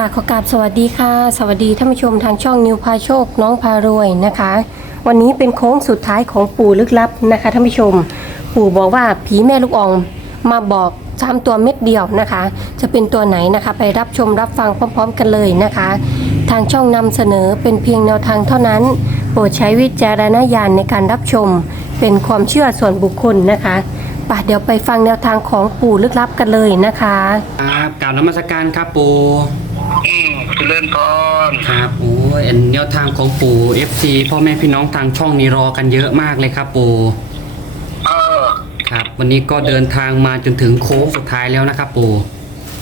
ค่ะขอกราบสวัสดีค่ะ สวัสดีท่านผู้ชมทางช่องนิวพาโชคน้องพารวยนะคะ วันนี้เป็นโค้งสุดท้ายของปู่ลึกลับนะคะท่านผู้ชม ปู่บอกว่าผีแม่ลูกอองมาบอกสามตัวเม็ดเดียวนะคะ จะเป็นตัวไหนนะคะ ไปรับชมรับฟังพร้อม ๆ กันเลยนะคะ ทางช่องนำเสนอเป็นเพียงแนวทางเท่านั้น โปรดใช้วิจารณญาณในการรับชม เป็นความเชื่อส่วนบุคคลนะคะ ป่ะเดี๋ยวไปฟังแนวทางของปู่ลึกลับกันเลยนะคะครับกล่าวนมัสการครับปูอืมเจริญพรครับโอ้ยอันแนวทางของปู่ FC พ่อแม่พี่น้องทางช่องนี้รอกันเยอะมากเลยครับปูเออครับ วันนี้ก็เดินทางมาจนถึงโค้งสุดท้ายแล้วนะครับปู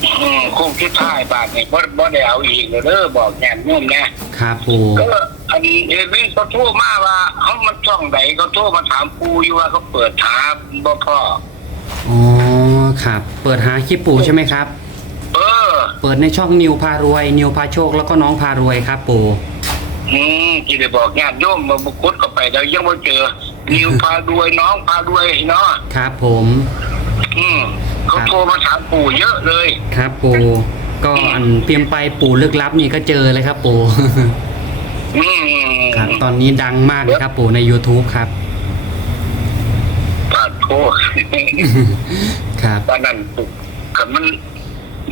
อืมคงคิดท่ายบาทนี่บ่บ่ได้เอาอีกเลยเด้อบอกแง่นุ่มนะครับปูก็ อันเอวินเขาโทรมาว่าเขามันช่องไหนเขาโทรมาถามปูอยู่ว่าเขาเปิดหาบ่พ่ออ๋อครับ เปิดหาคลิปปูใช่ไหมครับ เออ เปิดในช่องนิวพารวย นิวพาโชคแล้วก็น้องพารวยครับปูอืมที่ได้บอกญาติโยมมาบุกคุดก็ไปแล้วยังไม่เจอ นิวพาด้วยน้องพาด้วยเนาะครับผม อืมเขาโทรมาถามปู่เยอะเลย ครับปูก็อันเตรียมไปปู่ลึกลับนี่ก็เจอเลยครับปู อืมครับ ตอนนี้ดังมากเลยครับปูใน YouTube ครับ ปาดโทษ ครับ ตอนนั้นกับมัน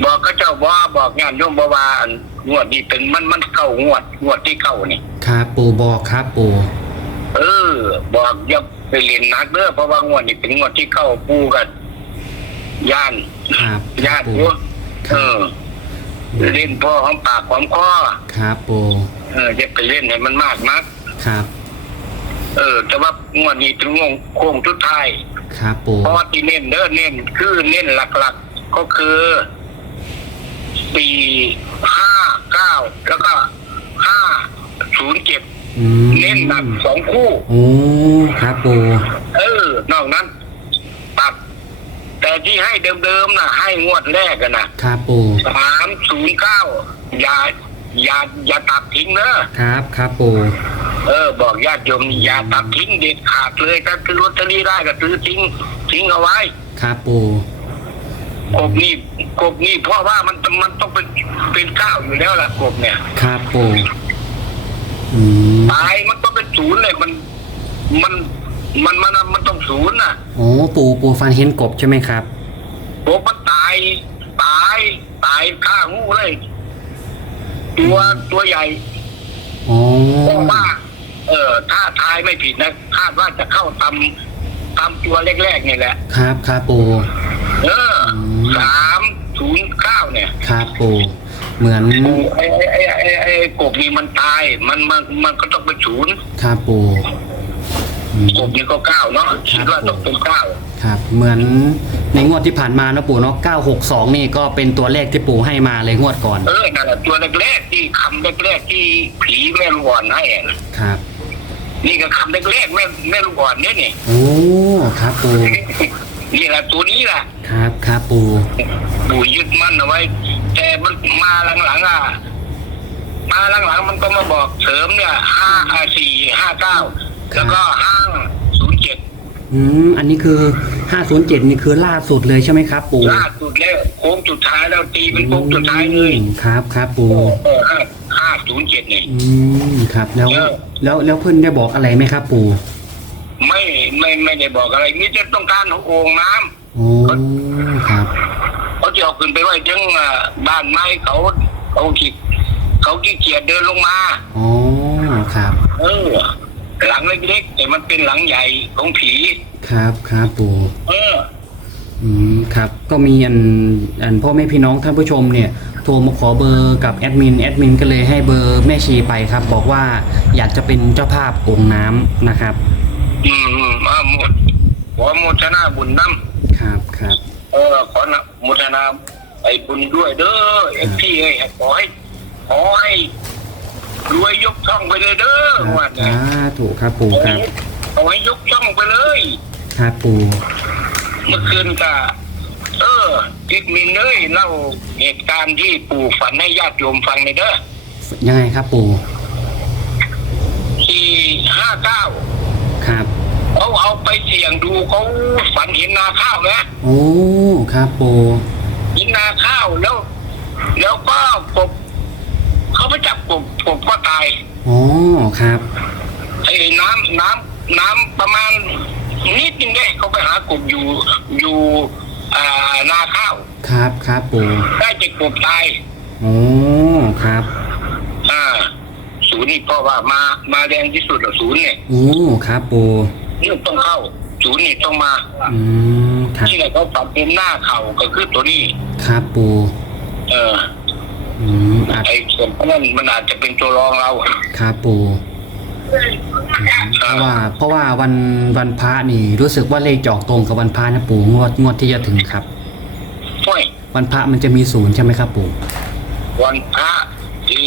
บอกก็เจ้าว่าบอกงานโยมบว่าอันงวดนี้เป็นมันมันเก่างวด งวดที่เก่านี่ ครับปูบอกครับปูเออ บอกอย่าไปเรียนนักเด้อเพราะว่างวดนี้เป็นงวดที่เก่าปูกันย่าน ครับคย่ารับนปูอยู่เออ เล่นพ่อของปากของคอครับปู เออจะไปเล่นให้มันมากนัก ครับ เออ แต่ว่างวดนี้เป็นงวงโค้งทุดท้ายครับปูเพราะว่าที่เน้นเด้อเน้นคือเน้นหลักๆ ก็คือสี่ห้าเก้าแล้วก็ห้าศูนย์เจ็ดอืมเน้นหนักสองคู่ โอ้ครับปูเออ นอกนั้น ตัด แต่ที่ให้เดิมๆนะให้งวดแรกกันนะครับปูสามศูนย์เก้าอย่า อย่าอย่าตัดทิ้งเนอะครับ ครับปูเออ บอกญาติโยมอย่าตัดทิ้งเด็ดขาดเลยถ้าซื้อลอตเตอรี่ได้ก็ซื้อทิ้งทิ้งเอาไว้ครับปูกบนี่กบนี่เพราะว่ามันมันต้องเป็นเป็นเก้าอยู่แล้วล่ะกบเนี่ยครับปูอืมตายมันต้องเป็นศูนย์เลยมัน มันมันมันมันต้องศูนย์น่ะโอ้ปูปูฟันเห็นกบใช่ไหมครับกบมันตายตายตายข้างูเลย ตัวตัวใหญ่โอ้เพราะว่า เออถ้าทายไม่ผิดนะคาดว่าจะเข้าตำตำตัวแรกๆนี่แหละ ครับครับปู เออสามศูนย์เก้าเนี่ยครับปู เหมือนไอ้ไอ้ไอ้ไอ้ไอ้กบนี่มันตาย มันมันมันก็ต้องเป็นศูนย์ครับปูอืม กบนี่ก็เก้าเนาะคิดว่าต้องเป็นเก้า ครับ เหมือนในงวดที่ผ่านมานะปู่เนาะ962 นี่ก็เป็นตัวเลขที่ปู่ให้มาเลยงวดก่อน เออนั่นแหละตัวแรกๆที่คำแรกๆที่ผีแม่ลูกอ่อนให้อะครับ นี่ก็คำแรกๆแม่แม่ลูกอ่อนเนี่ยนี่ โอ้ ครับปูนี่แหละตัวนี้แหละครับครับปูปู่ยึดมั่นเอาไว้ แต่มันมาหลังๆอะมาหลังๆมันก็มาบอกเสริมเนี่ยห้าสี่ห้าเก้าแล้วก็ห้า ศูนย์เจ็ดอืมอันนี้คือ507นี่คือล่าสุดเลยใช่ไหมครับปู่ล่าสุดแล้วโค้งสุดท้ายแล้วตีเป็นโค้งสุดท้ายเลยอืมครับครับปู่ เออห้าห้าศูนย์เจ็ดนี่อืมครับแล้วเออแล้วแล้วเพื่อนได้บอกอะไรไหมครับปู่ไม่ไม่ไม่ได้บอกอะไรมิจะต้องการโอ่งน้ำโอ้ครับเขาจะเอาขึ้นไปไว้จังอ่าบ้านไม้เขาเขาขี้เขาขี้เกียจเดินลงมา อ๋อครับ เออ หลังเล็กๆแต่มันเป็นหลังใหญ่ของผี ครับครับปู่เออ อืมครับ ก็มีอันอันพ่อแม่พี่น้องท่านผู้ชมเนี่ย โทรมาขอเบอร์กับแอดมินแอดมินก็เลยให้เบอร์แม่ชีไปครับ บอกว่าอยากจะเป็นเจ้าภาพองค์น้ำนะครับ อืมอืมอ่าหมดขอโมทนาบุญน้ครับครับำเออขอนะโมทนาไอ้บุญด้วยเด้อเอ็พี่เอ้ยขอให้ ขอให้ รวยยกช่องไปเลยเด้อครับว่าสาเนี่ยธุครับปู่ครับขอให้ยกช่องไปเลย ครับปู่เมื่อคืนก็เอออิดมินเลยเล่าเหตุการณ์ที่ปู่ฝันให้ญาติโยมฟังเลยเด้อยังไงครับปู่ที่ห้าเก้าครับเขาเอาไปเสี่ยงดูเขาฝันเห็นนาข้าวนะโอ้ครับปู่เห็นนาข้าวแล้ว แล้วก็ก บไปจับกบกบก็ตายอ๋อครับไอ้น้ำน้ำน้ำประมาณนิดนึงได้เขาไปหากบอยู่อยู่อ่านาข้าวครับครับปู่ได้จะกบตายโอ้ครับอ่าศูนย์นี่เพราะว่ามามาแรงที่สุดอะศูนย์เนี่ยโอ้ครับปู่นี่ต้องเข้าศูนย์นี่ต้องมาอืมครับที่ไหนเขาปรับเป็นหน้าเข่าก็คือตัวนี้ ครับปู่เอออืมอะ ไอ้ส่วนพวกนั้นมันอาจจะเป็นตัวรองเราครับปู่เพราะว่าเพราะว่าวันวันพระนี่ รู้สึกว่าเลขจะออกตรงกับวันพระนะปู่งวดงวดที่จะถึงครับห้วยวันพระมันจะมีศูนย์ใช่ไหมครับปู่วันพระที่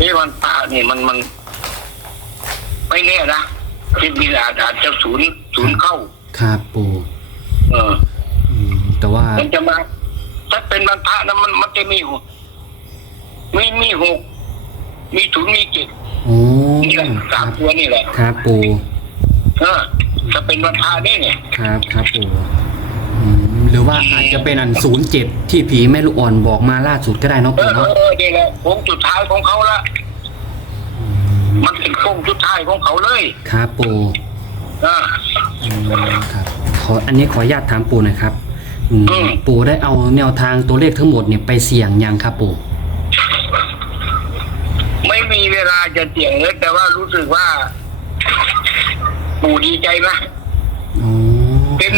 นี่วันพระนี่มันมัน ไม่แน่นะที่มีอาจอาจจะศูนย์ศูนย์เข้า ครับปู่เอออืมแต่ว่ามันจะมา ถ้าเป็นวันพระนะมันมันจะมีหกมีมีหกมีศูนย์มีเจ็ดโอ้นี่แหละคสารัมบตัวนี่แหละครับปู่เออถ้าเป็นวันพระนี่เนี่ยครับครับปู่อืมหรือว่าอาจจะเป็นอันศูนย์เจ็ดที่ผีแม่ลูกอ่อนบอกมาล่าสุดก็ได้เนาะเอปู่อเอเนาะอเออนี่แหละโค้งจุดท้ายของเขาละมันเป็นโค้งจุดท้ายของเขาเลยครับปู่อ่า อืมครับขออันนี้ขออนุญาตถามปู่หน่อยครับ อืมอืม ปู่ได้เอาแนวทางตัวเลขทั้งหมดเนี่ยไปเสี่ยงยังครับปู่ ไม่มีเวลาจะเสี่ยงเลยแต่ว่ารู้สึกว่า ปู่ดีใจนะอ๋อเป็น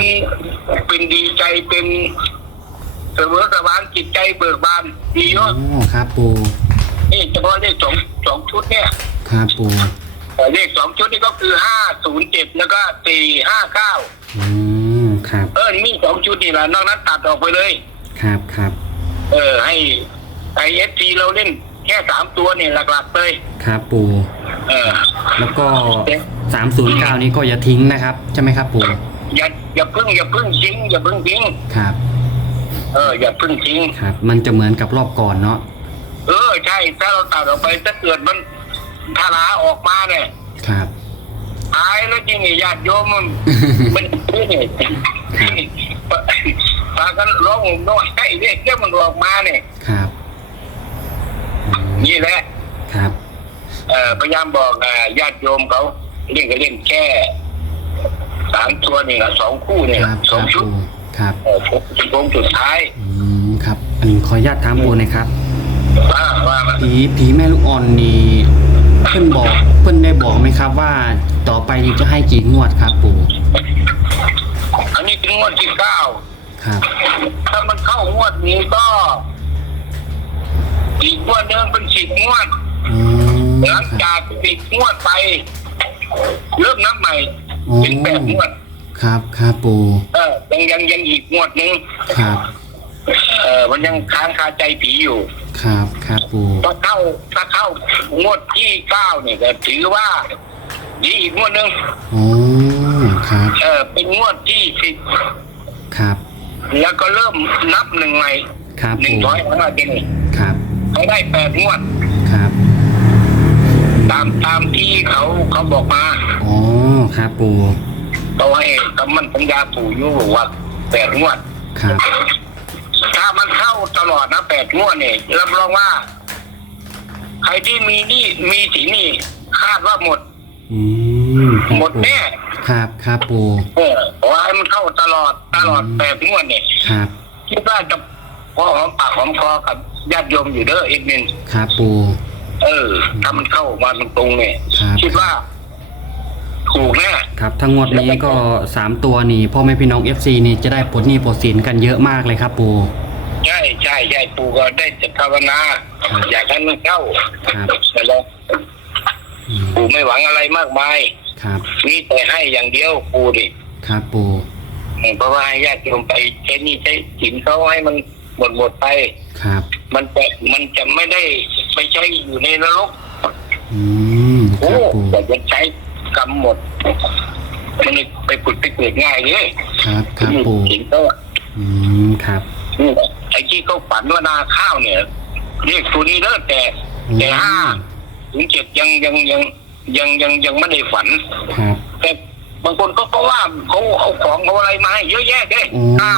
เป็นดีใจเป็นเสมอสวานจิตใจเบิกบานดีเยอ๋อะอครับปู่นี่เฉพาะเลขสองสองชุดเนี่ยครับปู่แต่เลขสองชุดนี่ก็คือห้าศูนย์เจ็ดแล้วก็สี่ห้าเก้าอืม ครับเออมีสองชุดนี่แหละนอกนั้นตัดออกไปเลย ครับครับเออ ให้ไอเอฟซีเราเล่นแค่สามตัวเนี่ยหลักๆเลย ครับปู่เออ แล้วก็สามศูนย์เก้านี้ก็อย่าทิ้งนะครับ ใช่ไหมครับปู่อย่าอย่าพึ่งอย่าพึ่งทิ้งอย่าพึ่งทิ้งครับ เออ อย่าพึ่งทิ้งครับ มันจะเหมือนกับรอบก่อนเนาะเออใช่ถ้าเราตัดออกไปถ้าเกิดมันทาราออกมาเนี่ย ครับตายแล้วจริงไอ้ญาติโยมมันมั นนี่พากันร้องห่มร้องไห้เรียกเรื่องมันออกมาเนี่ยครับอืมนี่แหละครับเอ่อพยายามบอกอ่าญาติโยมเขาเล่นก็เล่นแค่สามตัวนี่แหละสองคู่นี่คแหรัละบสคองรับชุดปู่ครับเออผมเป็นวงสุดท้ายอืมครับอันขออนุญาตถามปู่หน่อยครับว่าว่ามาผีผีแม่ลูกอ่อนนี่เพื่อนบอกเพื่อนได้บอกไหมครับว่าต่อไปนี้จะให้กี่งวดครับปู่อั นนี้ถึงงวดที่เก้าครับ ถ้ามันเข้างวดนี้ก็ อีกงวดหนึงเป็นสิบงวดอ๋อหลังครับจากสิบงวดไป เริ่มนับใหม่อ๋อเป็นแปดงวด ครับครับปู่เออยังยังยังอีกงวดหนึ่งครับเออมันยังค้างคาใจผีอยู่ ครับครับปู่ถ้าเข้าถ้าเข้างวดที่เก้าเนี่ยก็ถือว่า ดีอีกงวดหนึ่งอ๋อครับ เออเป็นงวดที่สิบครับ แล้วก็เริ่มนับหนึ่งใหม่ครับหนึ่งปู่ร้อยห้าเป็นครับเขาได้แปดงวด ครับ ตามตามที่เขาเขาบอกมาอ๋อครับปู่เขาให้กำมันสัญญาปู่อยู่ว่าแปดงวด ครับ ถ้ามันเข้าตลอดนะแปดงวดเนี่ยรับรองว่า ใครที่มีหนี่มีสินนี่คาดว่าหมด อืมครับหมดปู่แน่ครับครับปู่เออขอให้มันเข้าตลอดตลอดแปดงวดเนี่ยครับคิดว่าจะพอหอมปากหอมคอกับญาติโยมอยู่เด้อเอ็ดมินครับปู่เออถ้ามันเข้ามาตรงๆเนี่ยครับคิดว่า ถูกแน่ครับทั้งงวดนี้ก็สามตัวนี่พ่อแม่พี่น้อง FC นี่จะได้ปลดหนี้ปลดสินกันเยอะมากเลยครับปู่ใช่ใช่ใช่ปู่ก็ได้แต่ภาวนาครับอยากให้มันเข้าครับ แต่เราอืม ปู่ไม่หวังอะไรมากมาย ครับ มีแต่ให้อย่างเดียวปู่ดิครับปู่เพราะว่าให้ญาติโยมไปใช้หนี่ใช้สินเขาให้มันหมดหมดๆไป ครับ มันจะมันจะไม่ได้ไปใช้อยู่ในนรกอืมคโอ้รับปู่แต่จะใช้กรรมหมด มันไปผุดไปเกิดง่ายเลยครับครับปู่ สินเขาอืมครับอืมไอ้ที่เขาฝันว่านาข้าวเนี่ย เรียกตัวนี้เลิศแต่ แต่ห้า ถึงเจ็ดยังยังยังยังยังยังไม่ได้ฝัน ครับ แต่บางคนก็เพราะว่าเขาเอาของเอาอะไรมาให้เยอะแยะเด้โอ้ห้า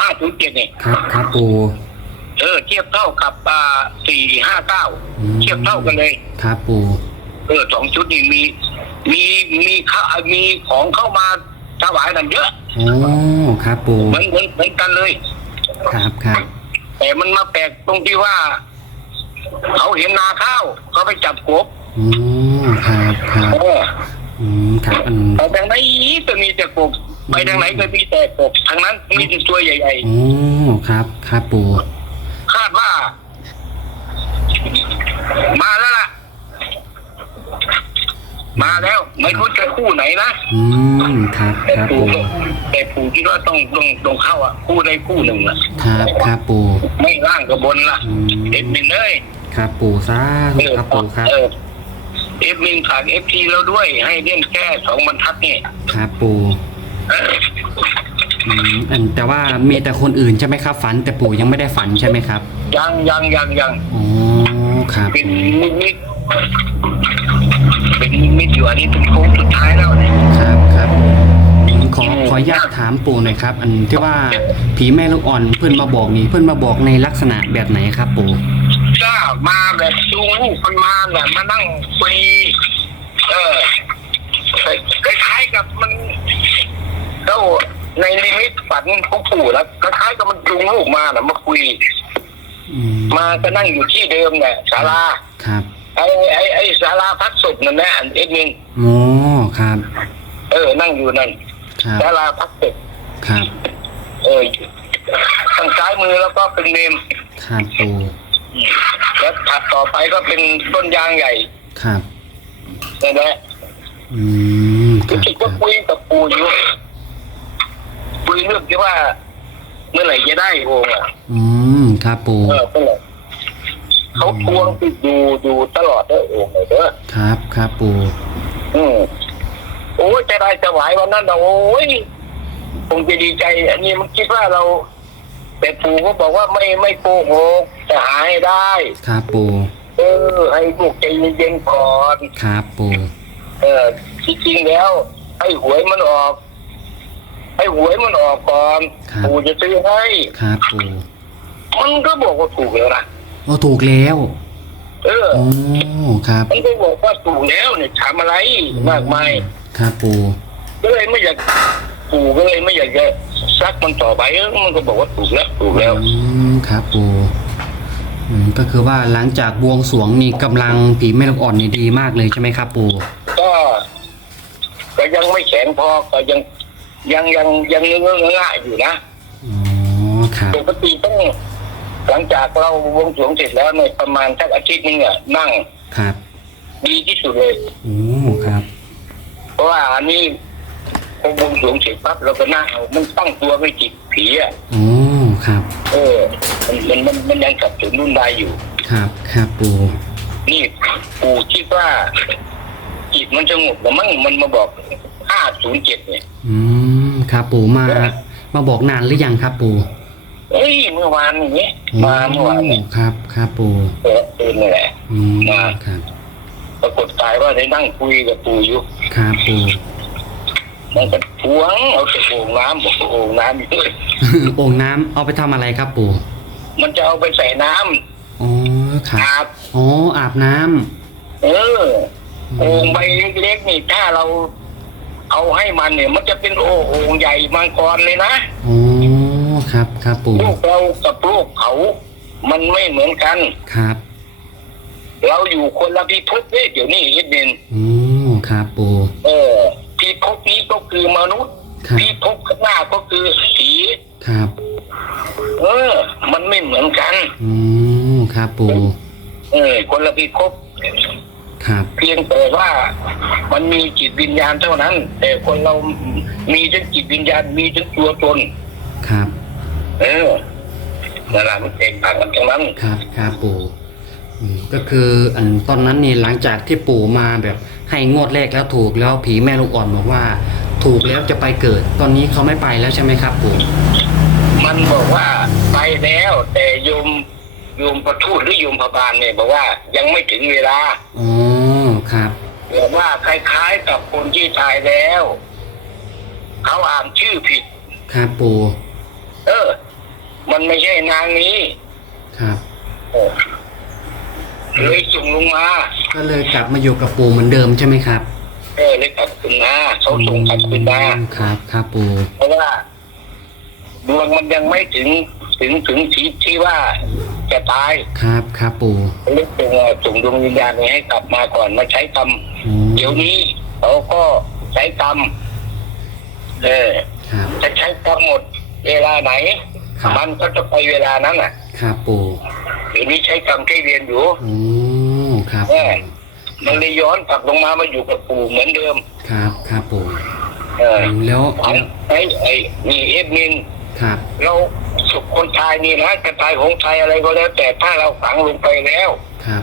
ห้าถึงเจ็ดเนี่ยครับครับปู่เออเทียบเท่ากับอ่าสี่ห้าเก้าอืมเทียบเท่ากันเลย ครับปู่เออสองชุดนี้มี มีมีข้ามีของเข้ามาถวายกันเยอะ โอ้ครับปู่เหมือนเหมือนเหมือนกันเลย ครับครับแต่มันมาแปลกตรงที่ว่า เขาเห็นนาข้าวเขาไปจับกบโอ้ครับครับเอออืมครับอันไปทางไหนก็มีแต่กบไปทางไหนก็มีแต่กบทางนั้นมีแต่ตัวใหญ่ โอ้ ครับ ครับปู่ๆคาดว่า มาแล้วล่ะ มาแล้ว ไม่รู้จะคู่ไหนนะ อืม ครับ แต่ครับปู่ปู่ก็แต่ปู่คิดว่าต้องต้องต้องเข้าอะ คู่ใดคู่หนึ่งอะ ครับ ครับปู่ไม่ล่างกับบนละอืมเอ็ดมินเอ้ย ครับปู่สาธุครับปู่ครับเออเอฟมินฝากเอฟทีเราด้วย ให้เล่นแค่สองบรรทัดนี่ครับปู่อืมอันแต่ว่ามีแต่คนอื่นใช่ไหมครับ ฝันแต่ปู่ยังไม่ได้ฝันใช่ไหมครับยังยังยังยังอ๋อครับเป็นนิมิตเป็นนิมิตอยู่อันนี้เป็นโค้งสุดท้ายแล้วเนี่ยครับครับอืมขอขออนุญาตถามปู่หน่อยครับ อันที่ว่าผีแม่ลูกอ่อนเพื่อนมาบอกนี่เพื่อนมาบอกในลักษณะแบบไหนครับ ปู่ ก็มาแบบจูงลูกมันมาเนี่ยมานั่งคุยเออคล้ายๆกับมันก็ในนิมิตฝันของปู่แล้วคล้ายๆกับมันจูงลูกมาน่ะมาคุยอืมมาก็นั่งอยู่ที่เดิมเนี่ยศาลาครับไอ้ไอ้ไอ้ศาลาพักศพนั่นแหละอันเอ็ดมินโอ้ครับ เออ นั่งอยู่นั่นครับศาลาพักศพครับ เออทางซ้ายมือแล้วก็เป็นเมมครับปู่ แล้วถัดต่อไปก็เป็นต้นยางใหญ่ครับนั่นแหละอืมคก็รับคิดคว่ารับคุยกับปู่อยู่คุยเรื่องที่ว่า เมื่อไหร่จะได้โองค์อะ อืมครับปู่เออเมื่อไหร่เขาทวงติดดูดูตลอดเด้อโองค์เลยเด้อ ครับครับปู่อืมโอ้ยจะได้ถวายวันนั้นนะโอ้ยคงจะดีใจ อันนี้มันคิดว่าเรา แต่ปู่ก็บอกว่าไม่ไม่โกหกจะหาให้ได้ ครับปู่เออ ให้ลูกใจเย็นๆก่อน ครับปู่เออที่จริงแล้ว ให้หวยมันออก ให้หวยมันออกก่อนครับปู่จะซื้อให้ ครับปู่มันก็บอกว่าถูกแล้วนะโอ้ถูกแล้วเออโอ้ครับมันก็บอกว่าถูกแล้วเนี่ยถามอะไรมากมายครับปู่ก็เลยไม่อยาก ปู่ก็เลยไม่อยากจะซักมันต่อไปเออมันก็บอกว่าถูกแล้วถูกแล้ว อืมครับปู่อืมก็คือว่าหลังจากบวงสรวงนี่กำลังผีแม่ลูกอ่อนนี่ดีมากเลยใช่ไหมครับปู่ก็ก็ยังไม่แข็งพอก็ยังยังยังยังเงื้อเงื้อง่ายอยู่นะอ๋อครับปกติต้องหลังจากเราวงสรวงเสร็จแล้วในยประมาณสักอาทิตย์หนึงอะนั่งครับ ดีที่สุดเลยโอ้ครับ เพราะว่าอันนี้ พอวงสรวงเสร็จปั๊บเราก็นั่งเอามันตั้งตัวไม่จิตผีอะโอ้ครับ เออ มันมันมันมันยังกลับถึงรุ่นใดอยู่ ครับครับปู่นี่ปู่คิดว่าจิตมันสงบแล้วมั้งมันมาบอกห้าศูนย์เจ็ดเนี่ย อืมครับปู่มา มาบอกนานหรือยังครับปู่เอ้ยเมื่อวานอย่างเงี้ยมาเมื่อวานเนี่ยโครับครับปู่เออตื่นนี่แหละอืมมาครับ ปรากฏกายว่าได้นั่งคุยกับปู่อยู่ครับปู่ มันก็ทวงเอาแต่โอ่งน้ำบอกโอ่งน้ำอยู่ด้วยโอ่งน้ำเอาไปทำอะไรครับปู่มันจะเอาไปใส่น้ำอ๋อครับอาบอ๋ออาบน้ำเออโอ่งใบเล็กๆนี่ถ้าเรา เอาให้มันเนี่ย มันจะเป็นโอ่งโอ่งใหญ่มังกรเลยนะอ๋อครับครับปู่ลูกเรากับลูกเขา มันไม่เหมือนกัน ครับเราอยู่คนละพิภพเนี่ยเดี๋ยวนี้ยิดเด่นอ๋อครับปู่เออพิภพนี้ก็ คือมนุษย์ครับพิภพข้างหน้าก็คือผีครับเออ มันไม่เหมือนกัน อ๋อครับปู่เออ คนละพิภพครับเพียงแต่ว่า มันมีจิตวิญญาณเท่านั้น แต่คนเรามีทั้งจิตวิญญาณมีทั้งตัวตน ครับเออนั่นแหละมันแตกต่างกันตรงนั้น ครับครับปู่อืมก็คืออันตอนนั้นนี่หลังจากที่ปู่มาแบบ ให้งวดแรกแล้วถูกแล้วผีแม่ลูกอ่อนบอกว่า ถูกแล้วจะไปเกิด ตอนนี้เขาไม่ไปแล้วใช่ไหมครับปู่มันบอกว่าไปแล้ว แต่โยมโยมประทูตหรือโยมพบาลเนี่ยบอกว่ายังไม่ถึงเวลาอ๋อครับบอกว่าคล้ายๆกับคนที่ตายแล้ว เขาอ่านชื่อผิด ครับปู่เออ มันไม่ใช่นางนี้ ครับ เออเลยส่งลงมาก็เลยกลับมาอยู่กับปู่เหมือนเดิมใช่ไหมครับเออเลยกลับขึ้นมาเขาส่งกลับขึ้นมาครับครับปู่เพราะว่าดวงมันยังไม่ถึงถึงถึงที่ที่ว่าจะตายครับครับปู่เลยส่งส่งดวงวิญญาณนี้ให้กลับมาก่อนมาใช้กรรมอืมเดี๋ยวนี้เขาก็ใช้กรรมเออครับจะใช้กรรมหมดเวลาไหนครับมันก็จะไปเวลานั้นอะ ครับปู่ เดี๋ยวนี้ใช้กรรมแค่เรียนอยู่โอ้ครับเออมันเลยย้อนกลับลงมามาอยู่กับปู่เหมือนเดิม ครับครับปู่เออแล้วไอ้ไอ้นี่เอฟมินครับเราสุขคนตายนี่นะจะตายของไทยอะไรก็แล้ว แต่ถ้าเราฝังลงไปแล้วครับ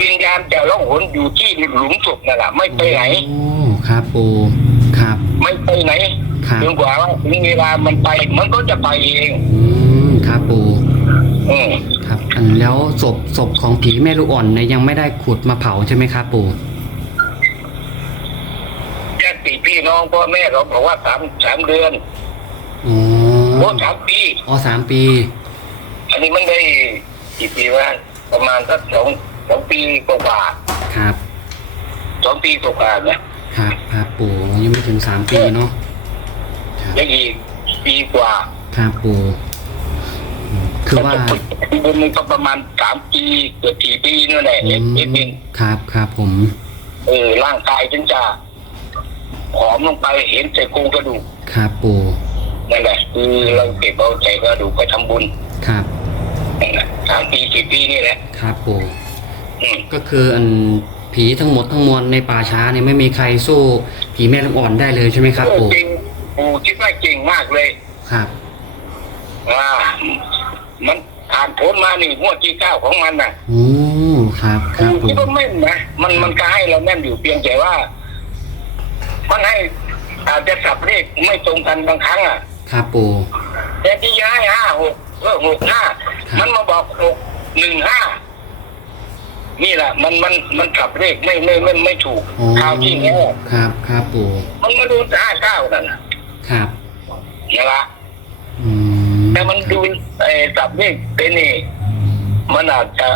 วิญญาณจะล่องหนอยู่ที่หลุมศพนั่นแหละไม่ไปไหนโอ้ครับปู่ครับไม่ไปไหนครับจนกว่าว่าถึงเวลามันไปมันก็จะไปเอง อืมครับปู่อืมครับอัน แล้วศพศพของผีแม่ลูกอ่อนเนี่ยยังไม่ได้ขุดมาเผาใช่ไหมครับปู่ญาติพี่น้องพ่อแม่เขาบอกว่าสามสามเดือนอ๋อโอ้สามปี อ๋อสามปี อันนี้มันได้กี่ปีวะประมาณสักสองสองปีกว่าครับๆสองปีกว่าๆนะครับครับปู่ยังไม่ถึงสามปีเนาะครับยังอีกปีกว่าครับปู่อืมคือว่าบุ ญมันก็ประมาณสามปีเกือบสี่ปีนั่นแหละอืเอ็ดเอ็ดเองมครับครับผม เออร่างกายถึงจะผอมลงไปเห็นแต่โครงกระดูกครับปู่นั่นแหละคือเราเก็บเอาใจกระดูกไปทำบุญครับ นั่นแหละสามปีสี่ปีนี่แหละ ครับปู่อืมก็คืออันผีทั้งหมดทั้งมวลในป่าช้าเนี่ยไม่มีใครสู้ผีแม่ลูกอ่อนได้เลยใช่ไหมครับปู่จริงปู่คิดว่าเก่งมากเลย ครับ ว่ามัน ผ่านพ้นมานี่งวดที่เก้าของมันน่ะโอ้ครับครัปู่บปู่คิดว่าแม่นนะมันมันก็ให้เราแม่นอยู่เพียงแต่ว่า มันให้อาจจะสับเลขไม่ตรงกันบางครั้งอะ ครับปู่แต่ที่ย้ายห้าหกเออหกห้าครับ มันมาบอกหกหนึ่งห้านี่แหละมันมันมันกลับเลขไม่ไม่ไม่ไม่ถูกโอ้คราวที่แล้วครับครับปู่มันมาดูห้าเก้านั่นน่ะครับนี่ละอืม แต่มันดูไอ้สับเลขเป็นนี่ มันอาจจะ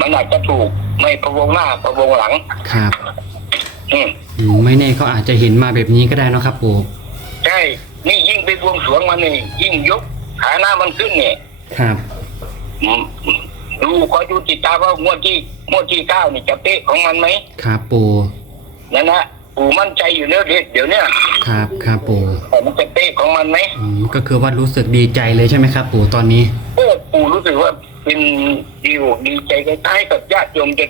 มันอาจจะถูกไม่ประวงหน้าประวงหลัง ครับอืมอืมไม่แน่เขาอาจจะเห็นมาแบบนี้ก็ได้เนอะครับปู่ใช่ นี่ยิ่งไปบวงสรวงมันนี่ยิ่งยกขาหน้ามันขึ้นเนี่ยครับ อืมดูขอดูติดตามว่างวดที่งวดที่เก้านี่จะเป๊ะของมันไหมครับปู่นั่นนะปู่มั่นใจอยู่เนื้อเด็ดเดี๋ยวเนี้ยครับครับปู่ แต่มันจะเป๊ะของมันไหมอืมก็คือว่ารู้สึกดีใจเลยใช่ไหมครับ ปู่ตอนนี้ เออปู่รู้สึกว่าเป็นดีอกดีใจคล้ายๆกับญาติโยมจะ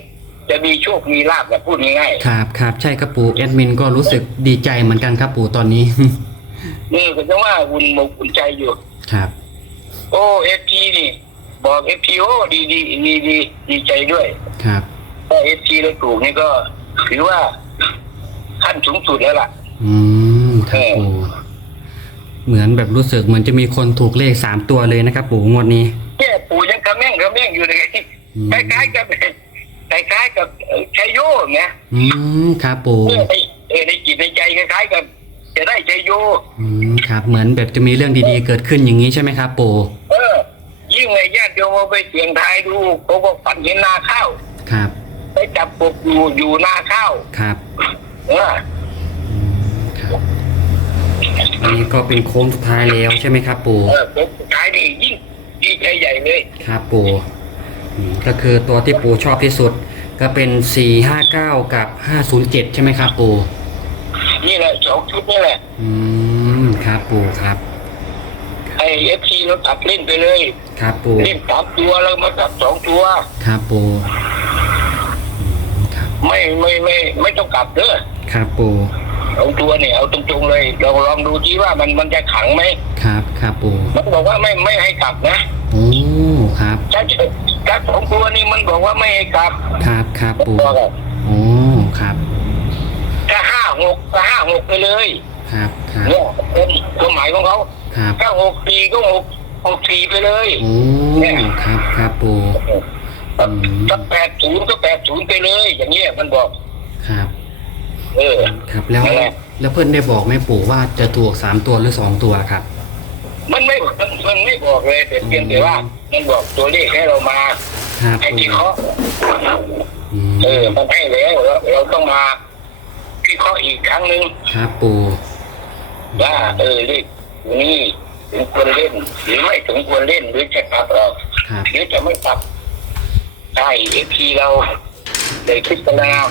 จะมีโชคมีลาภแบบพูดง่ายครับครับใช่ครับปู่แอดมินก็รู้สึกดีใจเหมือนกันครับปู่ตอนนี้ ๆนี่ก็จะว่าอุ่นอกอุ่นใจอยู่ ครับ โอ้เอฟทีนี่ บอกเอฟทีโอ้ดีดีดีดีดีใจด้วยครับถ้าเอฟทีเราถูกนี่ก็ถือว่าขั้นสูงสุดแล้วล่ะ อืมครับปู่ เหมือนแบบรู้สึกเหมือนจะมีคนถูกเลขสามตัวเลยนะครับ ปู่งวดนี้แค่ปู่ยังกระแม่งกระแม่งอยู่เลยอืมคล้ายๆกับคล้ายๆกับเอ่อชัยโยเนี่ยอืมครับปู่เออในเออในจิตในใจคล้ายๆกับจะได้ชัยโยอืมครับ เหมือนแบบจะมีเรื่องดีๆเกิดขึ้นอย่างนี้ใช่ไหมครับ ปู่เออ ยิ่งไอ้ญาติโยมเอาไปเสี่ยงทายดูเขาก็ฝันเห็นนาข้าวครับ ไปจับปกอยู่อยู่นาข้าวครับ เอออืมครับ อันนี้ก็เป็นโค้งสุดท้ายแล้วใช่ไหมครับปู่ เออผมสุดท้ายนี่ยิ่งดีใจใหญ่เลยครับปู่อืมก็คือตัวที่ปู่ชอบที่สุด ก็เป็น 459 กับ 507 ใช่ไหมครับปู่ นี่แหละสองชุดนี่แหละอืม ครับปู่ครับ ไอ้เอฟซีเราตัดเล่นไปเลย ครับปู่ เล่นสามตัวแล้วมาตัดสองตัว ครับปู่อืมครับ ไม่ไม่ไม่ไม่ต้องกลับเด้อครับปู่ เอาตัวเนี่ยเอาตรงๆเลยลองลองดูที่ว่ามันมันจะขังไหมครับครับปู่มันบอกว่าไม่ไม่ให้กลับนะโอ้ครับถ้าถ้าสองตัวนี้มันบอกว่าไม่ให้กลับ ครับครับปู่บอกว่าโอ้ครับถ้าห้าหกก็ห้าหกไปเลย ครับครับเนี่ยเป็นความหมายของเขาครับถ้าหกสี่ก็หกหกสี่ไปเลยโอ้ครับครับปู่อืมถ้าแปดศูนย์ก็แปดศูนย์ไปเลย อย่างเงี้ยมันบอกครับ เออ ครับ แล้วนั่นแหละแล้วเพื่อนได้บอกไหมปู่ว่าจะถูกสามตัวหรือสองตัวครับ มันไม่มันไม่บอกเลยแต่เพียงแต่ว่า มันบอกตัวเลขให้เรามาครับให้ปูวิเคราะห์อืมเออมันให้แล้วเราเราต้องมาวิเคราะห์อีกครั้งหนึ่งครับปูว่าเออเลขนี้ถึงควรเล่น หรือไม่ถึงควรเล่นหรือจะปรับออกครับ หรือจะไม่ปรับใช่เอทีเราได้คิดกันแล้ว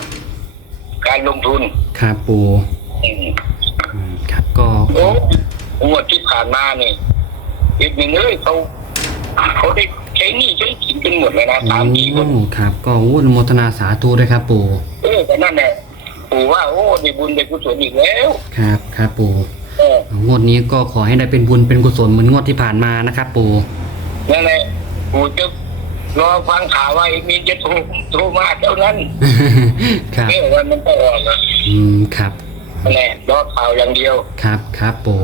การลงทุนครับปูอืมอืมครับก็โอ้งวดที่ผ่านมานี่เด็กมีเอ้ยเขาเขาได้ใช้หนี้ใช้สินกันหมดเลยนะสามสี่คน โอ้ครับ ก็วุ่นโมทนาสาธุด้วยครับปูเออแต่นั่นแหละปู่ว่าโอ้ได้บุญได้กุศลอีกแล้ว ครับครับปูเอองวดนี้ก็ขอให้ได้เป็นบุญเป็นกุศลเหมือนงวดที่ผ่านมานะครับปูนั่นแหละปู่จะ รอฟังข่าวว่าไอ้มีจะโทรโทรมาเท่านั้นครับเออวันมันก็ออกอะอืมครับนั่นแหละรอข่าวอย่างเดียวครับครับปู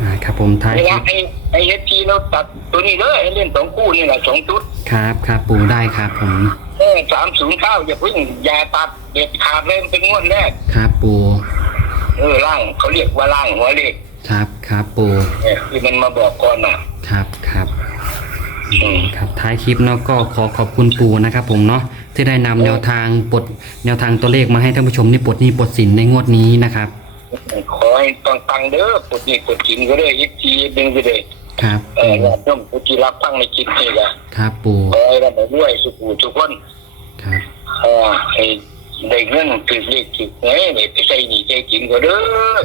อ่าครับผมท้ายเวคลาลิปไอ้ไอ้เอทีเราตัดตัวนี้เลยให้เล่นสองคู่นี่แหละสองชุดครับครับปูได้ครับผมเออสามศูนย์เก้าอย่าเพิ่งอย่าตัดเด็ดขาดเลยมันเป็นงวดแรกครับปูเออล่างเขาเรียกว่าล่างหัวเลขครับครับปูเนี่ยที่มันมาบอกก่อนน่ะครับ ครับอืมครับท้ายคลิปเนาะก็ขอขอบคุณปูนะครับผมเนาะที่ได้นำแนวทางปลดแนวทางตัวเลขมาให้ท่านผู้ชมนี่ปลดหนี้ปลดสินในงวดนี้นะครับขอให้ตังตังๆเด้อปวดนี่ปวดกินก็ได้ยิบทีดึงไปเลยครับเออญาติโยมผู้ที่รับฟังในคลิปนี่แหละครับปูขอให้เราด้วยสุขุทุกคนครับเออให้ได้เงินถือเลขถือไงนี่ไปใส่หนีใจกินก็เด้อ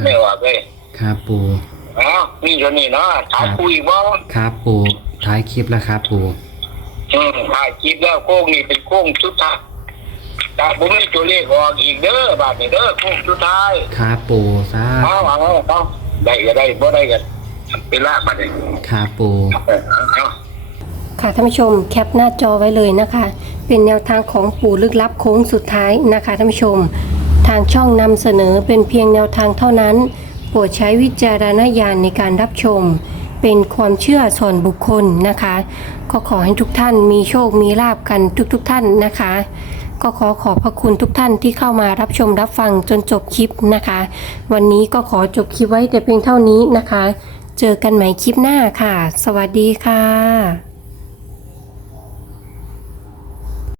ไม่ว่าเลยครับปู อ้าวนี่เท่านี้เนาะถามคุยบ่ครับปูท้ายคลิปแล้วครับปูอืมถ่ายคลิปแล้วโค้งนี่เป็นโค้งสุดท้ายแต่ผมมีตัวเลขออกอีกเด้อบาทนี่เด้อโค้งสุดท้ายครับปูทราบเอาเอาเอาได้ก็ได้บ่ได้ก็เป็นละบัดนี้ครับปูเออเอาค่ะท่านผู้ชมแคปหน้าจอไว้เลยนะคะ เป็นแนวทางของปู่ลึกลับโค้งสุดท้ายนะคะท่านผู้ชม ทางช่องนำเสนอเป็นเพียงแนวทางเท่านั้น โปรดใช้วิจารณญาณในการรับชม เป็นความเชื่อส่วนบุคคลนะคะ ก็ขอให้ทุกท่านมีโชคมีลาบกันทุกๆทท่านนะคะ ก็ขอขอบพระคุณทุกท่านที่เข้ามารับชมรับฟังจนจบคลิปนะคะ วันนี้ก็ขอจบคลิปไว้แต่เพียงเท่านี้นะคะ เจอกันใหม่คลิปหน้าค่ะ สวัสดีค่ะ